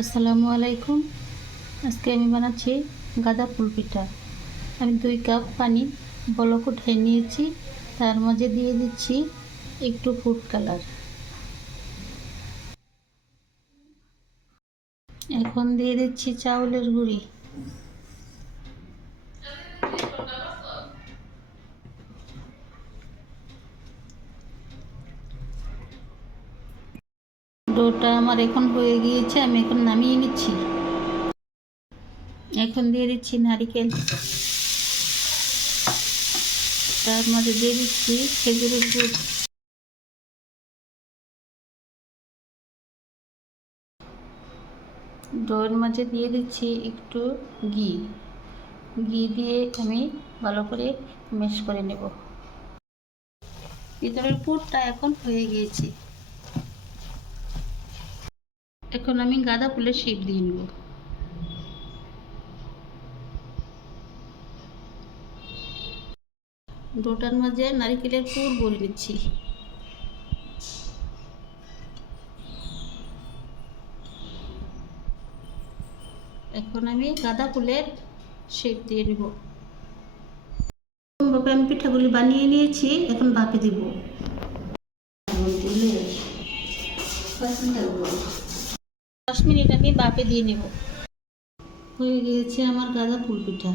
আসসালামু আলাইকুম। আজকে আমি বানাচ্ছি গাঁদা ফুল পিঠা। আমি 2 কাপ পানি বলক উঠায় নিয়েছি, তার মাঝে দিয়ে দিচ্ছি একটু ফুড কালার। এখন দিয়ে দিচ্ছি চাউলের গুঁড়ি। ডোটা আমার এখন হয়ে গিয়েছে, আমি এখন নামিয়ে নিচ্ছি। এখন দিয়ে দিচ্ছি নারকেল, তার মাঝে দিয়ে দিচ্ছি খেজুরের গুড়। ডোর মাঝে দিয়ে দিচ্ছি একটু ঘি। ঘি দিয়ে আমি ভালো করে মিক্স করে নেব। ভিতরের পুরটা এখন হয়ে গিয়েছে। এখন আমি গাঁদা ফুলের শেপ দিয়ে নেব। ডোটার মাঝে নারকেলের পুর ভরে নিচ্ছি। এখন আমি গাঁদা ফুলের শেপ দিয়ে নেব। আমি পিঠাগুলি বানিয়ে নিয়েছি, এখন ভাপে দিব। 10 মিনিট আমি ভাপে দিয়ে নেব। হয়ে গিয়েছে আমার গাঁদা ফুল পিঠা।